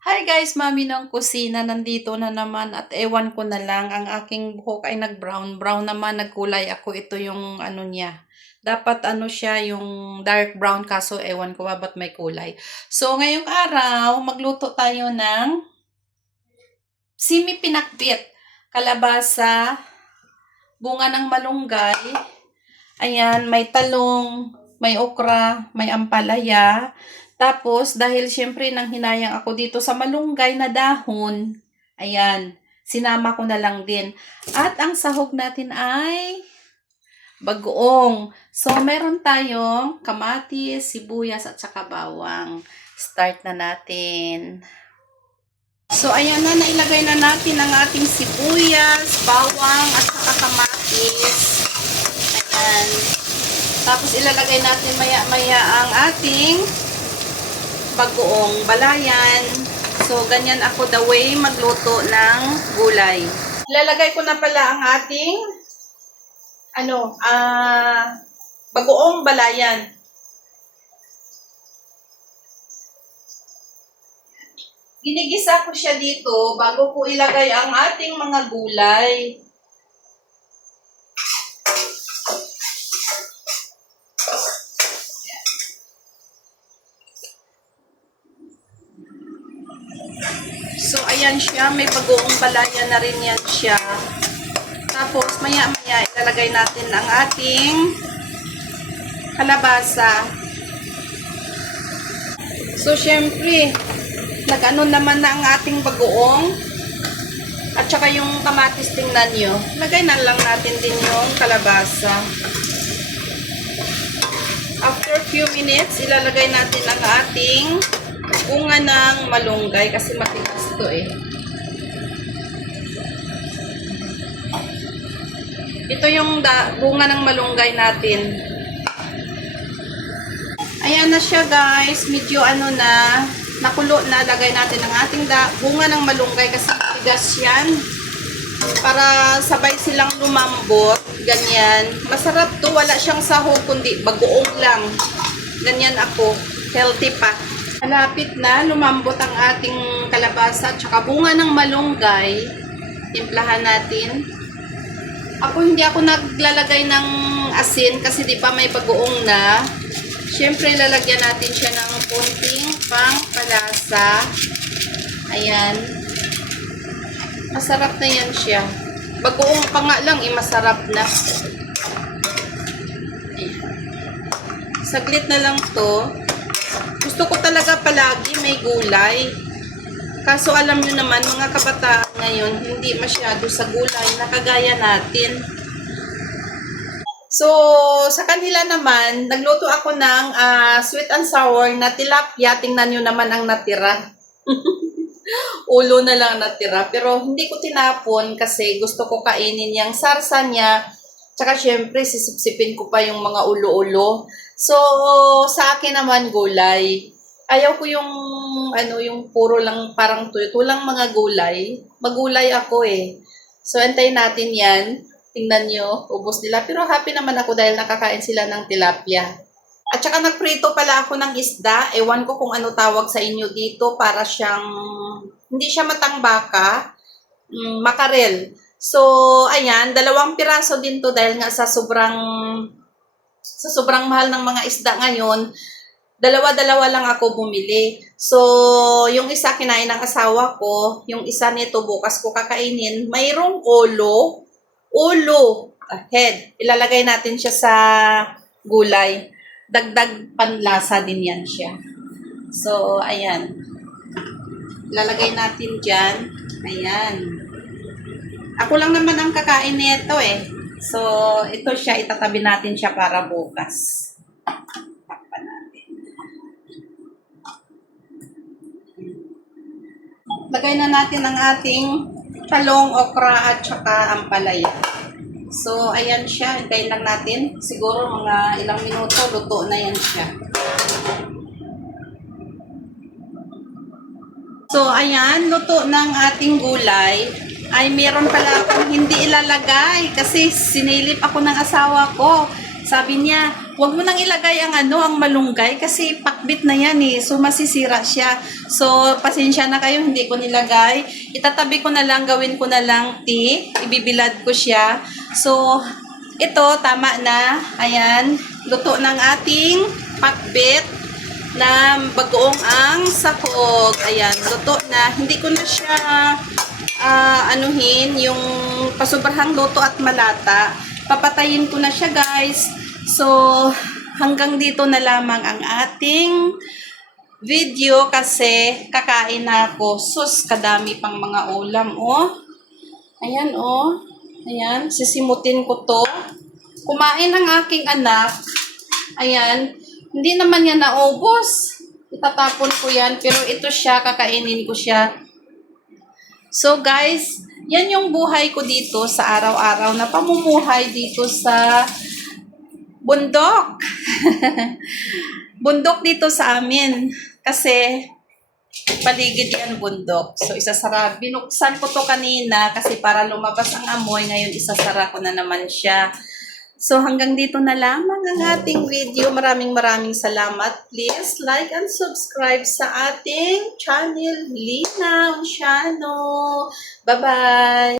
Hi guys, Mami ng kusina, nandito na naman at ewan ko na lang, ang aking buhok ay nag-brown. Brown naman, nagkulay ako. Ito yung ano niya. Dapat ano siya, yung dark brown kaso ewan ko ba ba't may kulay. So ngayong araw, magluto tayo ng simi pinakbit, kalabasa, bunga ng malunggay. Ayan, may talong, may okra, may ampalaya. Tapos, dahil syempre nang hinayang ako dito sa malunggay na dahon, ayan, sinama ko na lang din. At ang sahog natin ay bagoong. So, meron tayong kamatis, sibuyas, at saka bawang. Start na natin. So, ayan na, nailagay na natin ang ating sibuyas, bawang, at saka kamatis. Ayan. Tapos, ilalagay natin maya-maya ang ating bagoong balayan. So, ganyan ako the way magluto ng gulay. Ilalagay ko na pala ang ating bagoong balayan. Ginigisa ko siya dito bago ko ilagay ang ating mga gulay. So, ayan siya. May bagoong balaya na rin yan siya. Tapos, maya-maya, ilalagay natin ang ating kalabasa. So, syempre, nag-ano naman na ang ating bagoong. At saka yung kamatis, tingnan nyo. Lagay na lang natin din yung kalabasa. After few minutes, ilalagay natin ang ating bunga ng malunggay kasi matigas to eh. Ito yung bunga ng malunggay natin. Ayan na siya guys. Medyo nakulo na. Lagay natin ang ating bunga ng malunggay kasi matigas yan. Para sabay silang lumambot. Ganyan. Masarap to. Wala siyang sahog kundi bagoong lang. Ganyan ako. Healthy pa. Malapit na lumambot ang ating kalabasa at saka bunga ng malunggay. Timplahan natin. Hindi ako naglalagay ng asin kasi di ba may bagoong na. Siyempre lalagyan natin siya ng konting pangpalasa. Ayan. Masarap na yan siya. Bagoong pa nga lang masarap na. Saglit na lang to. Gusto ko talaga palagi may gulay. Kaso alam nyo naman, mga kabataan ngayon, hindi masyado sa gulay na kagaya natin. So, sa kanila naman, nagluto ako ng sweet and sour na tilapia. Tingnan nyo naman ang natira. Ulo na lang natira. Pero hindi ko tinapon kasi gusto ko kainin yung sarsa niya. Tsaka syempre, sisipsipin ko pa yung mga ulo-ulo. So, sa akin naman gulay. Ayaw ko yung puro lang parang tulang mga gulay. Magulay ako eh. So, antayin natin yan. Tingnan nyo, ubos nila. Pero happy naman ako dahil nakakain sila ng tilapia. At saka nagprito pala ako ng isda. Ewan ko kung ano tawag sa inyo dito. Para siyang, hindi siya matangbaka. Makarel. So, ayan, 2 piraso din to dahil nga sa sobrang mahal ng mga isda ngayon, 2 lang ako bumili. So, yung isa kinain ng asawa ko, yung isa nito bukas ko kakainin, mayroong ulo, head. Ilalagay natin siya sa gulay. Dagdag panlasa din yan siya. So, ayan. Ilalagay natin dyan. Ayan. Ako lang naman ang kakain nito eh. So, ito siya, itatabi natin siya para bukas. Takpan natin. Lagay na natin ang ating talong, okra, at saka ampalaya. So, ayan siya. Hintayin lang natin. Siguro mga ilang minuto, luto na yan siya. So, ayan, luto ng ating gulay. Ay, meron pala akong hindi ilalagay kasi sinilip ako ng asawa ko. Sabi niya, Huwag mo nang ilagay ang ang malunggay kasi pakbit na yan eh. So masisira siya. So pasensya na kayo, hindi ko nilagay. Itatabi ko na lang, gawin ko na lang tea. Ibibilad ko siya. So ito tama na. Ayan, luto ng ating pakbit na bagoong ang sahog. Ayan, luto na. Hindi ko na siya anuhin yung pasubrahang luto at malata. Papatayin ko na siya, guys. So, hanggang dito na lamang ang ating video kasi kakain na ako. Sus, kadami pang mga ulam, oh. Ayan, oh. Ayan, sisimutin ko to. Kumain ang aking anak. Ayan, hindi naman yan naubos. Itatapon ko yan, pero ito siya, kakainin ko siya. So, guys, yan yung buhay ko dito sa araw-araw na pamumuhay dito sa bundok. Bundok dito sa amin. Kasi, paligid yan bundok. So, isasara. Binuksan ko to kanina kasi para lumabas ang amoy. Ngayon, isasara ko na naman siya. So, hanggang dito na lamang ang ating video. Maraming salamat. Please like and subscribe sa ating channel, Lina Oceano. Bye-bye!